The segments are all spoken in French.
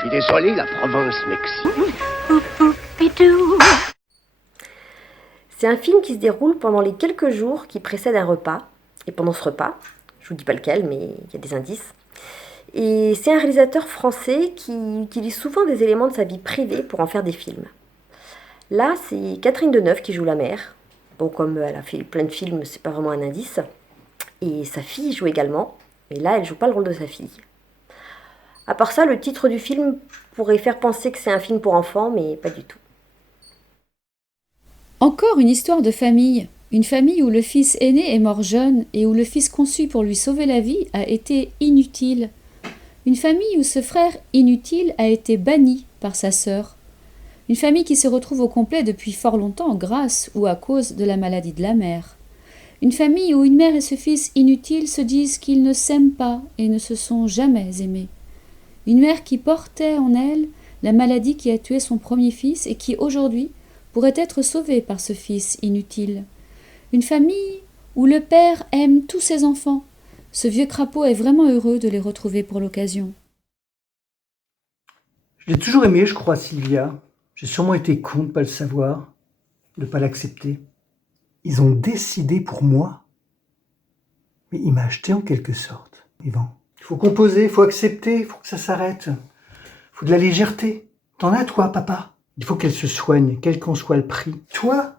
Je suis désolé, la province m'excite. C'est un film qui se déroule pendant les quelques jours qui précèdent un repas. Et pendant ce repas, je vous dis pas lequel, mais il y a des indices. Et c'est un réalisateur français qui utilise souvent des éléments de sa vie privée pour en faire des films. Là, c'est Catherine Deneuve qui joue la mère. Bon, comme elle a fait plein de films, c'est pas vraiment un indice. Et sa fille joue également. Mais là, elle joue pas le rôle de sa fille. À part ça, le titre du film pourrait faire penser que c'est un film pour enfants, mais pas du tout. Encore une histoire de famille. Une famille où le fils aîné est mort jeune et où le fils conçu pour lui sauver la vie a été inutile. Une famille où ce frère inutile a été banni par sa sœur. Une famille qui se retrouve au complet depuis fort longtemps grâce ou à cause de la maladie de la mère. Une famille où une mère et ce fils inutile se disent qu'ils ne s'aiment pas et ne se sont jamais aimés. Une mère qui portait en elle la maladie qui a tué son premier fils et qui aujourd'hui pourrait être sauvée par ce fils inutile. Une famille où le père aime tous ses enfants. Ce vieux crapaud est vraiment heureux de les retrouver pour l'occasion. Je l'ai toujours aimé, je crois, Sylvia. J'ai sûrement été con de ne pas le savoir, de ne pas l'accepter. Ils ont décidé pour moi. Mais il m'a acheté en quelque sorte, Yvan. Il faut composer, il faut accepter, il faut que ça s'arrête. Il faut de la légèreté. T'en as, toi, papa? Il faut qu'elle se soigne, quel qu'en soit le prix. Toi?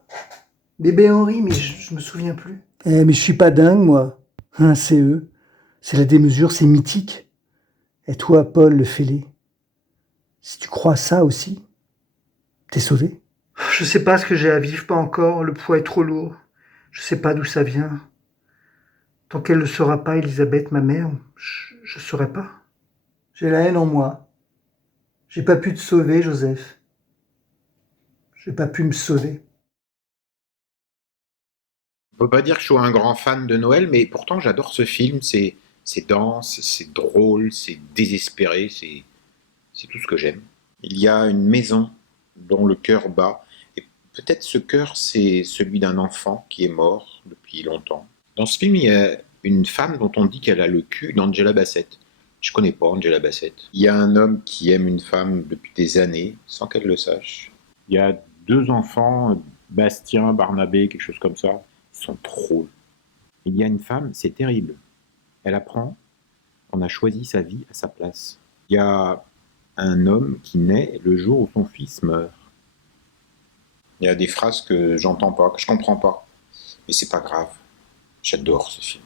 Bébé Henri, mais je me souviens plus. Mais je suis pas dingue, moi. Hein, c'est eux. C'est la démesure, c'est mythique. Et toi, Paul, le fêlé. Si tu crois à ça aussi, t'es sauvé. Je sais pas ce que j'ai à vivre, pas encore. Le poids est trop lourd. Je sais pas d'où ça vient. Tant qu'elle ne le saura pas, Elisabeth, ma mère, je saurai pas. J'ai la haine en moi. J'ai pas pu te sauver, Joseph. J'ai pas pu me sauver. On peut pas dire que je sois un grand fan de Noël, mais pourtant j'adore ce film. C'est dense, c'est drôle, c'est désespéré, c'est tout ce que j'aime. Il y a une maison dont le cœur bat, et peut-être ce cœur c'est celui d'un enfant qui est mort depuis longtemps. Dans ce film, il y a une femme dont on dit qu'elle a le cul d'Angela Bassett. Je connais pas Angela Bassett. Il y a un homme qui aime une femme depuis des années, sans qu'elle le sache. Il y a 2 enfants, Bastien, Barnabé, quelque chose comme ça. Ils sont trop. Il y a une femme, c'est terrible. Elle apprend qu'on a choisi sa vie à sa place. Il y a un homme qui naît le jour où son fils meurt. Il y a des phrases que j'entends pas, que je comprends pas. Mais c'est pas grave. J'adore ce film.